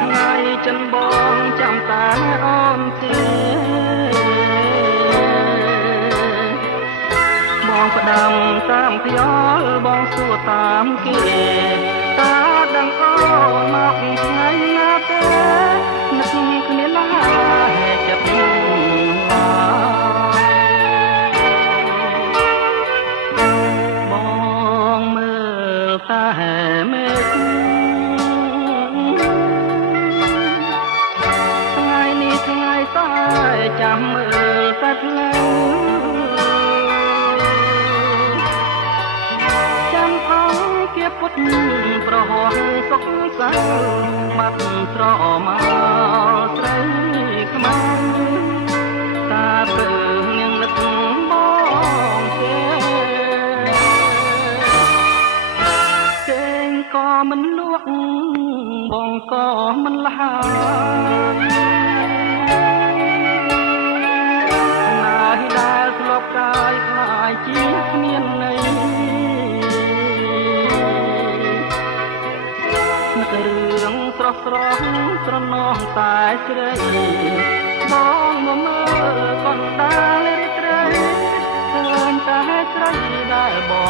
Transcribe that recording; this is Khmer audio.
ថ្ងៃចិនបងចាំតែអូនទេបងផ្ដាំតាមខ្យល់បងសួរតាមគេតើដឹងអូនមកថ្ងៃណាទេនឹកគ្នាណាចិត្តបងមើលតែមេឃថ្ងៃនេះថ្ងៃតែចាំមើលតែផ្លូវជាពុតប្រហោះសុខសៅបាត់ស្រមកស្រីខ្មៅតាព្រឹងនាងនឹកបងគេងក៏មិនលក់បងក៏មិនលះណាយដែលធ្លាប់កាយខ្លាយជាគ្មានន័យរឿងស្រស់ស្រស់ស្រណោះតែជ្រៃបងមកមើលកណ្ដាលរាត្រីឃើញតែស្រីដែលបង